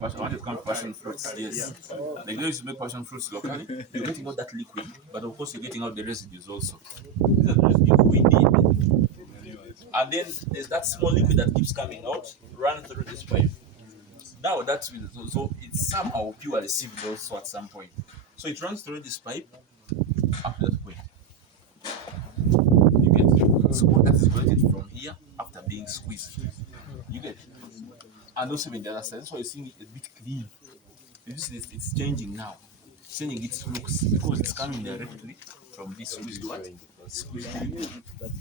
I wanted to come to passion fruits, yes. The way used to make passion fruits locally, you're getting out that liquid, but of course you're getting out the residues also. These are the residues we need. And then there's that small liquid that keeps coming out, run through this pipe. Now that's so it's somehow purely sieved also at some point. So it runs through this pipe after that point. You get so what that is collected from here after being squeezed. You get and also in the other side. That's why you're seeing it a bit clean. You see it's changing now. It's changing its looks because it's coming directly from this squeezed what? Squeezed liquid.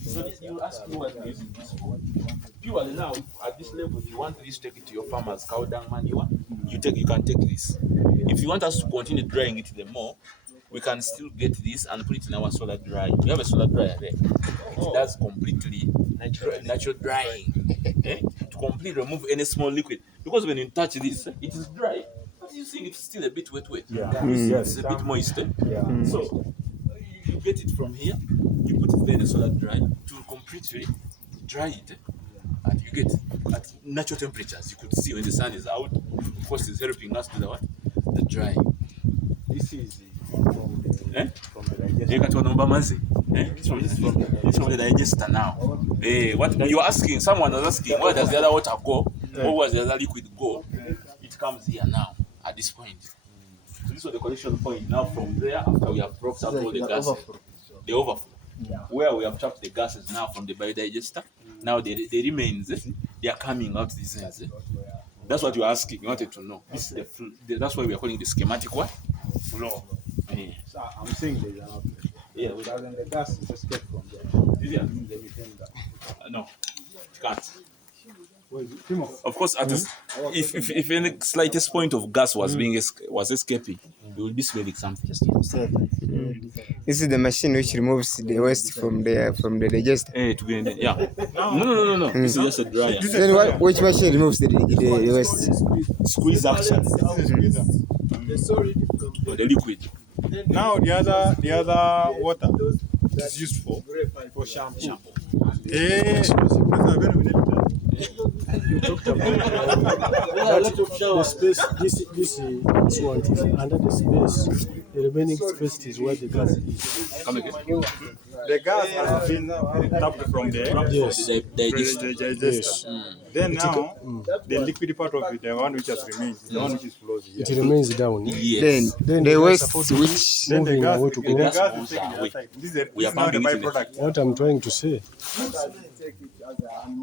So you ask me what you're using this for. Purely now at this level, if you want this, take it to your farmer's Cowdung manure, you can take this. If you want us to continue drying it the more, we can still get this and put it in our solar dryer. We have a solar dryer there. It does completely natural drying. To completely remove any small liquid. Because when you touch this, it is dry. But you see it's still a bit wet. Yeah. It's a bit moist. Yeah. So you get it from here, you put it there in a solar dryer to completely dry it. And you get at natural temperatures. You could see when the sun is out. Of course, it's helping us to the drying. This is from the digester. It's from the digester now. What you're asking, someone was asking, where does the other water go? Where does the other liquid go? It comes here now, at this point. So this was the collection point. Now from there, after we have dropped out all the gases, the overflow. Yeah. Where we have trapped the gases now from the biodigester, now the remains, they are coming out these ends. That's what you're asking. You wanted to know. This is that's why we are calling the schematic what? Flow. Yeah. So I'm saying there's an outlet. Yeah. The gas is escape from there. Yeah. No, it can't. Of course, if any slightest point of gas was escaping, you will be smelling something. This is the machine which removes the waste from the digester. Yeah. No. This is just a dryer. Then which machine removes the waste? Squeeze action. Or the liquid. Now the other water is used for shampoo. You talked about the space. This one is under the space. The remaining space is where the gas is. Come again. The gas has been tapped from the digester. Then now the liquid part of it, the one which has remained, the one which is flows here. It remains down. Yes. Then the waste which Then the gas, away to the go. gas is taken aside. This is not the byproduct. What I'm trying to say,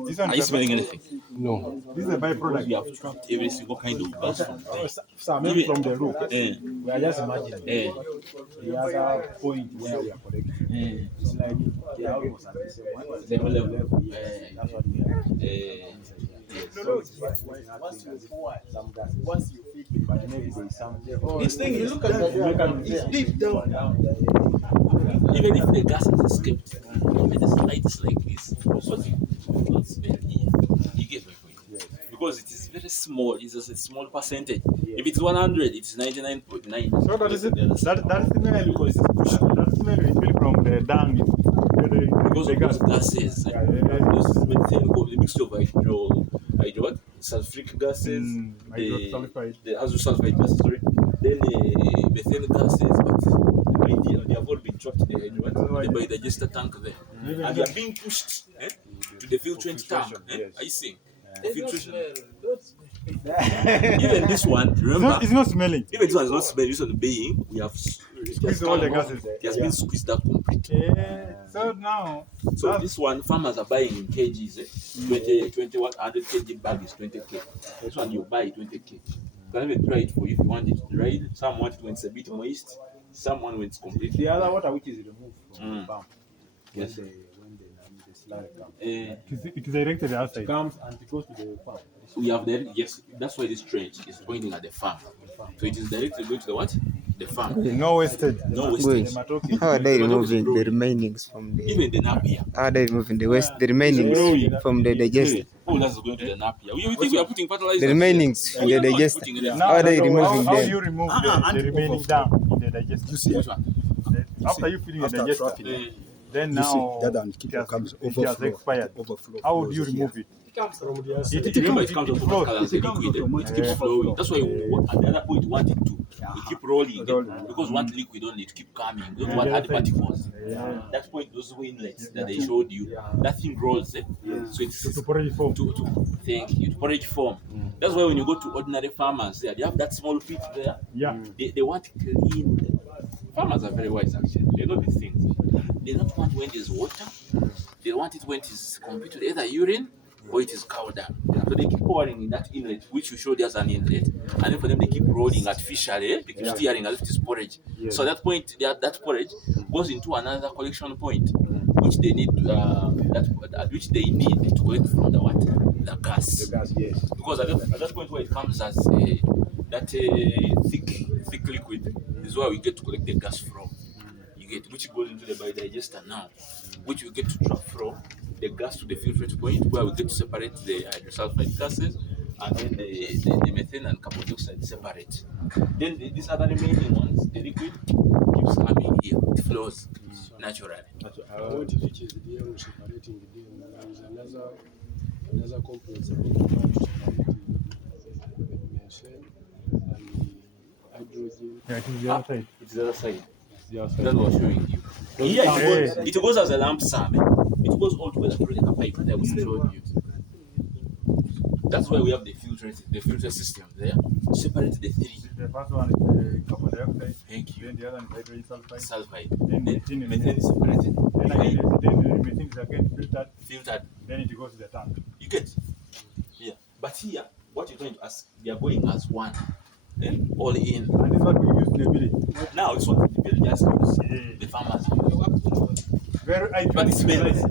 This one Are you is smelling anything? no. this is a byproduct. We have trapped every single kind of gas from there. Some from the roof. We are just imagining the other point where we are collecting. It's like they are almost at the same one. The whole level. That's what we are. So it's why some gases. Once you feed it, but maybe there is some. This thing, you look at that, it's deep down. Even if the gas has escaped, if it is light like this, what you not smell here, you get my point. Yes. Because it is very small, it's just a small percentage. If it's 100, it's 99.9. So that is it. That smell because it's pushed. That smell is really from the dung. Because The of those gases, those methane, the mixture of hydro sulfuric gases, the azosulfide gases, then the methane gases, but they have all been trapped in the biodigester tank there. And they are being pushed to the filtrant tank. Are you seeing? Filtration. Even this one, remember? It's not smelling. Even this one is not smelling. This one being, we have Squeeze all the gases. it has been squeezed out completely. So now, So this one, farmers are buying in kgs. 100 kg bag is 20k. This one you buy 20k. You can even try it for you if you want it dried. Some want it when it's a bit moist. Someone when it's completely. the other water which is removed from the pump, Yes. when the slide comes, It is directed outside. Comes and it goes to the pump. We have the yes. That's why this trench is pointing at the farm. So it is directly going to the what? The farm. No wasted. No Wait. wastage. How are they removing the remainings from the? Even the napier. How are they removing the waste, the remainings from the digester? Oh, that's going to the napier. We think we are putting fertilizer. The remainings from the digester. How are they removing How do them? you remove the remaining dung in the digester? Which one? After you filling the digester, then You see, now the other one it has comes expired. overflow. How would you remove it? from the outside. Remember, it comes automatically as a liquid. It keeps flowing. That's why at the other point you want it to. We keep rolling because we want liquid only to keep coming. We don't want hard particles. That point, those inlets that they showed you, that thing rolls. So it's To porridge form. thank you, to porridge form. That's why when you go to ordinary farmers, they have that small pit there. Yeah. They want clean. Farmers are very wise actually. They know these things. They don't want when there's water. They want it when it is competed either urine or it is cowdung. So they keep pouring in that inlet, which you showed as an inlet, and then for them they keep rolling artificially. They keep steering as if it is porridge. So at that point, that porridge goes into another collection point, which they need which they need to collect from the gas. The gas, yes. Because at that point where it comes as that thick liquid is where we get to collect the gas from. You get which goes into the biodigester now, which we get to trap from the gas to the filtrate point where we get to separate the hydrosulfide gases, and then the methane and carbon dioxide separate. Then these other remaining ones, the liquid keeps coming here. It flows naturally. What it reaches the DM separating the DM, there is another complex about separating the methane and the hydrogen. Yeah, it is the other side. It's the other side. The other side. That's what I was showing you. Here it goes as a lump sum. It goes all together through the pipe that I was showing you. That's why we have the filter system there. Separate the three. The first one is carbon dioxide. Thank you. Then the other one is hydrogen sulfide. Sulfide. Then methane Methane is separated. Then again, the methane is again Filtered. then it goes to the tank. You get? Yeah. But here, what you're trying to ask, they are going as one. Then all in. And this is what we use in the village. Now it's what the villagers use. The farmers use. Very But it smells.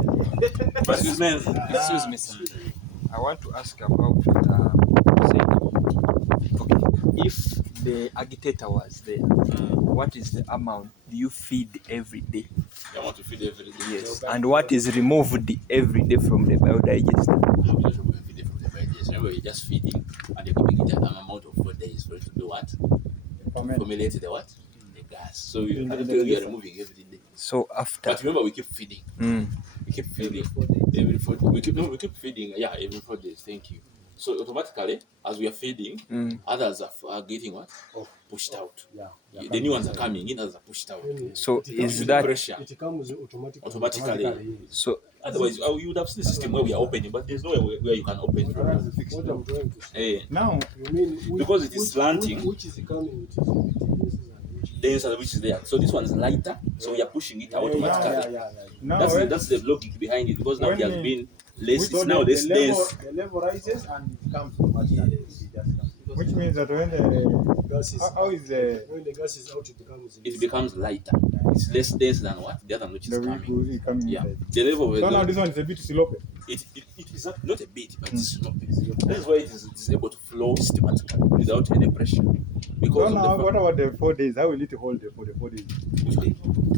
But it smells. Excuse me, sir. I want to ask about if the agitator was there, what is the amount do you feed every day? I want to feed every day. Yes. And what is removed every day from the biodigester? No, we don't feed it from the biodigester. Remember, we're just feeding and you're giving it an amount of 4 days for it to do what? To formulate the what? The gas. So we are removing every day. So after. But remember, we keep feeding. We keep feeding every 4 days. We keep feeding. Yeah, every 4 days. Thank you. So automatically, as we are feeding, others are getting what? Pushed out. The new ones are coming in, others are pushed out. So is that pressure It comes automatically? so? Otherwise, you would have seen the system where we are opening, but there's nowhere where you can open from. What I'm trying to say. Now, You mean Because it is slanting. Which is coming, which is Denser, which is there. So this one is lighter, so we are pushing it automatically. now That's the logic behind it, because now when it has we- been less. we It's now less dense. The level rises and it comes automatically. It just comes. which means that when the gas is how is the when the gas is out, It becomes lighter. It's less dense than what the other one which is coming. vehicle coming Yeah, inside? the level. So now this one is a bit sloppy. It is not a bit, but it's sloppy. That is why it is able to flow systematically without any pressure. Because So of now the what about the 4 days? How will it hold for the 4 days?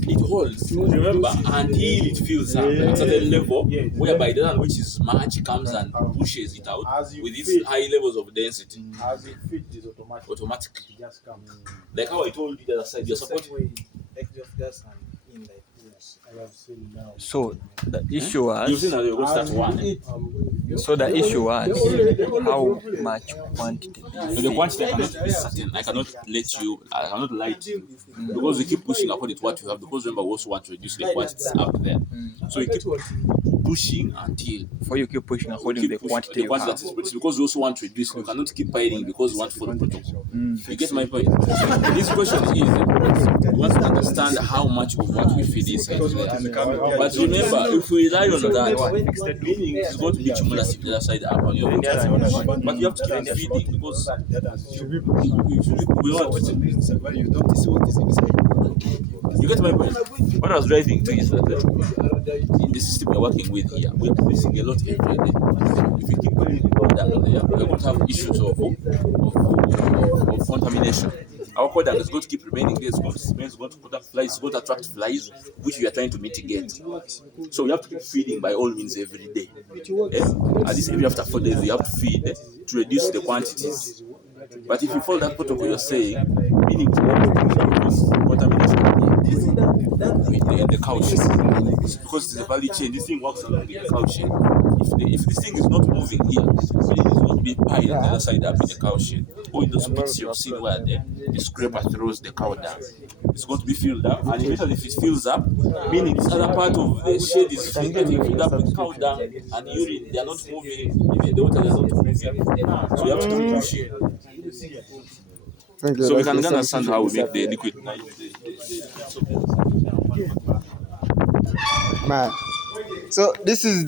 it holds. Remember, until it fills up at a certain level, whereby the one which is much comes and pushes it out As you with its feed. high levels of density. As you feed this automatically, Automatically. it just comes. Like how I told you the other side, you're supporting. Exhaust gas and inlet. Yes, I have seen now. So the issue You've seen was. how they go start As you one. eat, So the issue was only how much quantity. So the quantity I cannot be certain. I cannot lie to you because we keep pushing according to what you have. Because remember, we also want to reduce the quantities up there. So we keep pushing until For you keep pushing according to the quantity you that have. is produced, because we also want to reduce. We cannot keep piling because we want to follow protocol. You get my point? This question is we want to understand how much of what we feed inside there. But remember, if we rely on that, meaning it's going to be cumulative the other side up on your own. But you have to keep feeding because we want to. You don't see what is inside. You get my point? What I was driving to is that in the system we're working with here, we're producing a lot every day. If we keep putting it all down there, we're going to have issues of contamination. Our codang is going to keep remaining there. It's going to put up flies, it's going to attract flies, which we are trying to mitigate. So we have to keep feeding by all means every day. At least every after 4 days, we have to feed to reduce the quantities. But if you follow that protocol you're saying, meaning to reduce contamination in the cow shed, because it's a value chain. This thing works along the cow shed. if this thing is not moving here, meaning it's going to be piled on the other side up in the cow shed. Or in those pits you've seen where the scraper throws the cow down. It's going to be filled up, and immediately if it fills up, meaning this other part of the shed is getting filled up with cow dung and urine. They are not moving, even the water they are not moving. So you have to keep pushing. Thank you. So we That's can the understand how we make the same liquid. Man. So this is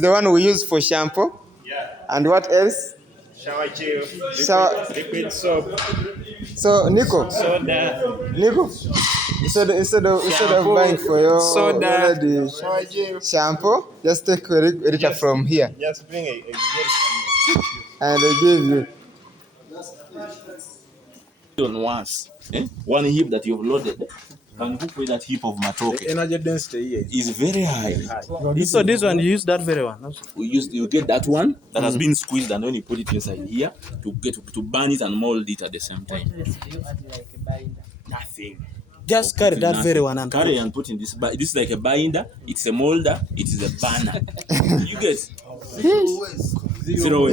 the one we use for shampoo. Yeah. And what else? Shower gel, Shower. liquid soap, So Nico, soda, instead of buying for your soda, already shower gel. shampoo, just take a liter from here Just bring a gel and they give you. On once, one heap that you've loaded can cook with that heap of matoke. energy density here Is very high. So this one, you use that very one. You get that one that has been squeezed, and when you put it inside here to burn it and mold it at the same time. Nothing. Just carry that Nothing. very one and Carry and put in this. This is like a binder. It's a molder. It is a burner. You get zero waste. Zero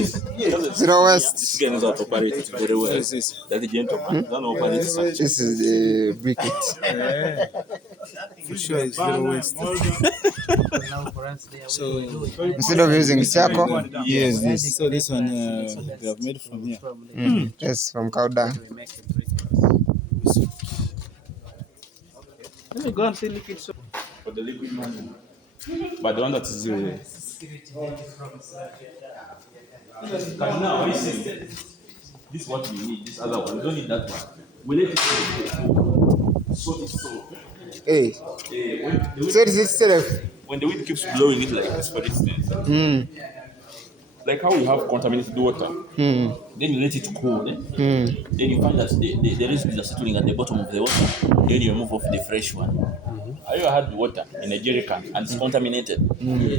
waste. This guy knows how to operate it very well. That the gentleman don't operate such. This is the briquette. for sure it's zero waste. So Instead of using charcoal, use this. So this one they have made from here. Yes, from Cowdung. let me go and see liquid soap. For the liquid one. But the one that is now this is what we need. This other one, we don't need that one. We let it sort it so. Hey, so this is instead of When the wind keeps blowing it like this, for instance, like how we have contaminated water, then you let it cool, then you find that the residues are settling at the bottom of the water, then you remove off the fresh one. Have you ever had water in a jerry can and it's contaminated?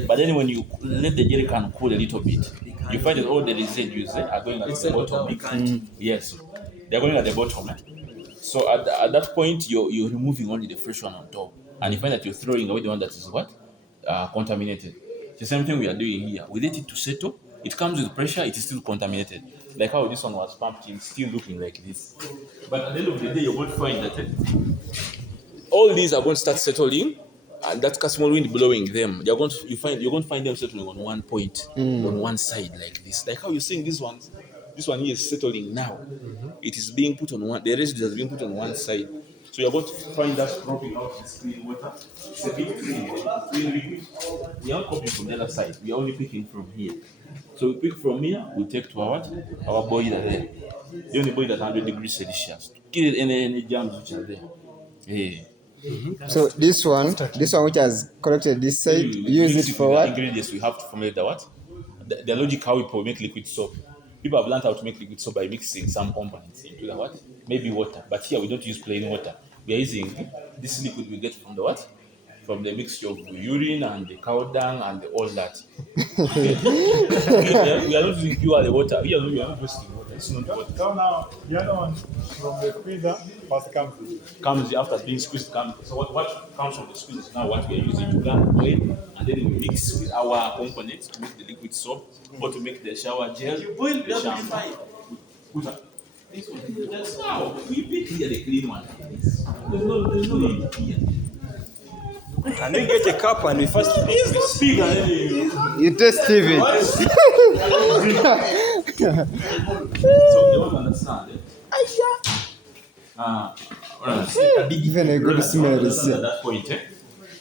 But then when you let the jerry can cool a little bit, you find that all the residues are going at the bottom. Yes, they're going at the bottom. So at that point, you're removing only the fresh one on top, and you find that you're throwing away the one that is what? Contaminated. The same thing we are doing here. We let it to settle. It comes with pressure. It is still contaminated. Like how this one was pumped in, still looking like this. But at the end of the day, you're going to find that all these are going to start settling, and that small wind blowing them. You're going to find them settling on one point, on one side like this. Like how you're seeing these ones. This one here is settling now. It is being put on one. The residue has been put on one side. So you're going to find that dropping out this clean water. It's a bit clean liquid. We are not copying from the other side. We are only picking from here. So we pick from here. We take to our boiler there. The only boiler at 100 degrees Celsius to kill any germs which are there. Yeah. so this one which has collected this side, use it for what? Ingredients we have to formulate the what? The logic how we make liquid soap. People have learned how to make liquid soap by mixing some components into the what? Maybe water. But here we don't use plain water. We are using this liquid we get from the what? From the mixture of urine and the cow dung and all that. We are not using pure water. We are not wasting water. It's not water. So now, the other one from the freezer first Comes after being squeezed. So what comes from the squeeze is now what we are using to blend oil, and then we mix with our components to make the liquid soap or to make the shower gel. The shampoo. Now we pick here the clean one. There's no need here. And then get a cup and we first Speak and then You taste TV. so they don't understand. Even a good smell is At that point,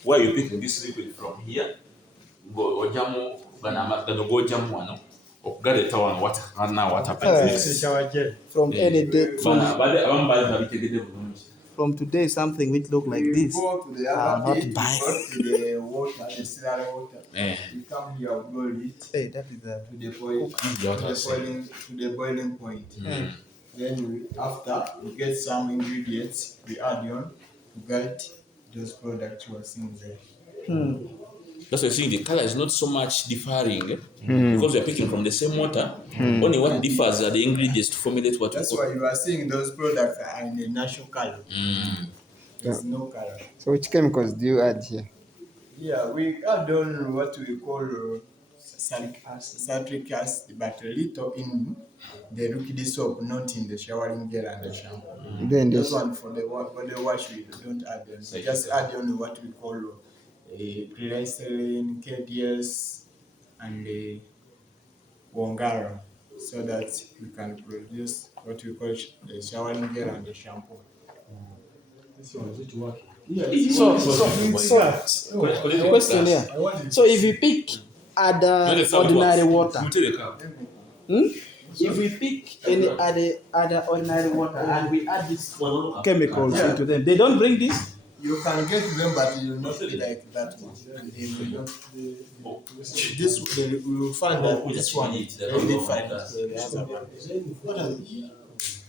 where you picking this liquid from here, go jamu go jamu wano okugaleta wano what happens. shower gel. From any day, Abamu from today, something which look like this. Go to the I'll other not pit, buy. go to the water, the distilled water. Eh. You come here, boil it Hey, that is to the boil, to the boiling point. Then after you get some ingredients, we add on to guide those products you are seeing there. That's why you see the color is not so much differing because we are picking from the same water. Only what differs are the ingredients to formulate what That's we why you are seeing those products are in a natural color. There's no color. So which chemicals do you add here? Yeah, we add on what we call citric acid, but a little in the liquid soap, not in the showering gel and the shampoo. Then This this. one for the body wash, we don't add them. We just add only what we call glycerin, KDS, and Wongara, so that we can produce what we call the showering gel and the shampoo. Question here. So if we pick other ordinary water, if we pick any other ordinary water and we add these chemicals into them, they don't bring this. You can get them, but you will not be like that one. And they will not. This we will find that this one is very different to the other one.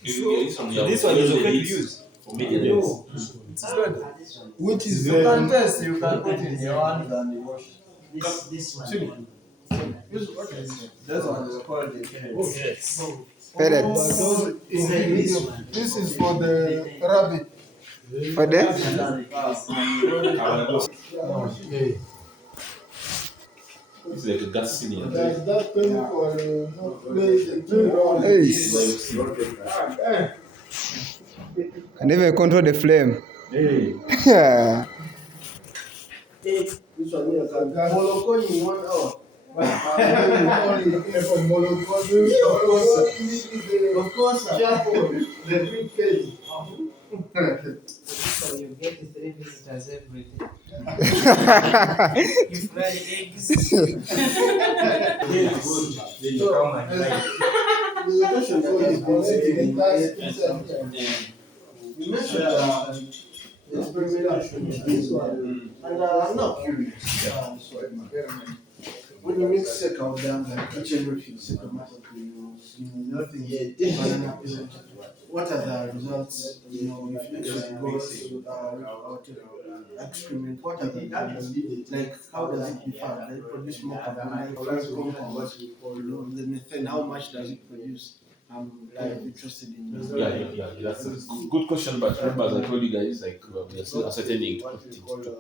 This one is okay to use for many days. It's good. Which is you can test. You can put in your hands and wash. This one. That one is called the Pellets. This is for the rabbit. For the? It's like a gas cylinder. Does that chemical And even control the flame. This one here can Molokoni in 1 hour. Of course, Shampo, the big cage. So you get 3 visitors every day. You fry eggs. You mentioned experimentation in this one, and I'm not curious. When you mix Cowdung and kitchen refuse, nothing yet. What are the results? You know, if you goes experiment, what are the like? How does it differ? Does it produce more carbon compounds? The methane, how much does it produce? I'm kind of interested in. Yeah. That's a good question. But remember, as I told you guys, like we are still ascertaining to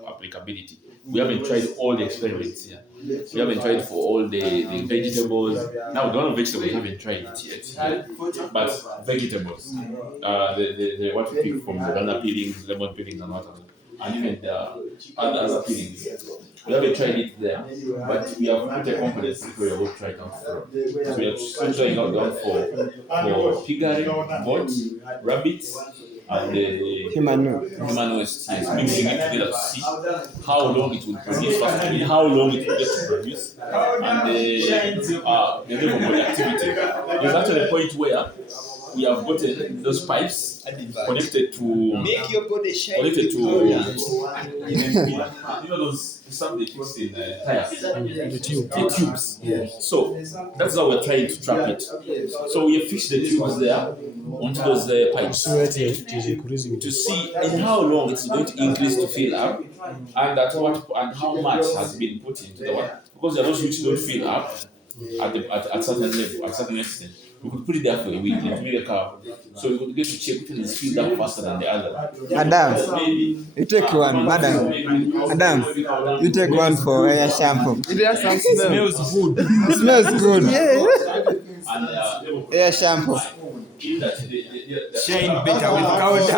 applicability. We haven't tried all the experiments here. We haven't tried for all the vegetables. Now, the one of vegetables we haven't tried it yet. But vegetables, the what we pick from the banana peelings, lemon peelings, and whatever, and even the other peelings. We haven't tried it there, but we have put a component we are going to try it out for. So we are trying out down for piggery, goat, rabbits, and Human waste. Yes, mixing it together to see how long it will produce, how long it will get to produce, and the level of activity. There's actually a point where we have gotten those pipes connected to you know those some they use in tires, the tubes. So that's how we're trying to trap it. So we have fixed the tubes there onto those pipes to see in how long it's going to increase to fill up, and at what and how much has been put into the water, because there are those which don't fill up at certain level, at certain extent. We could put it there for a week and make a curve. So we could get to check which one is filled up faster than the other. Adam, you take one, madam. Adam, you take one for air shampoo. It has some smell. It smells good. It smells good. Yeah. Air shampoo. Shine better with Cowdung.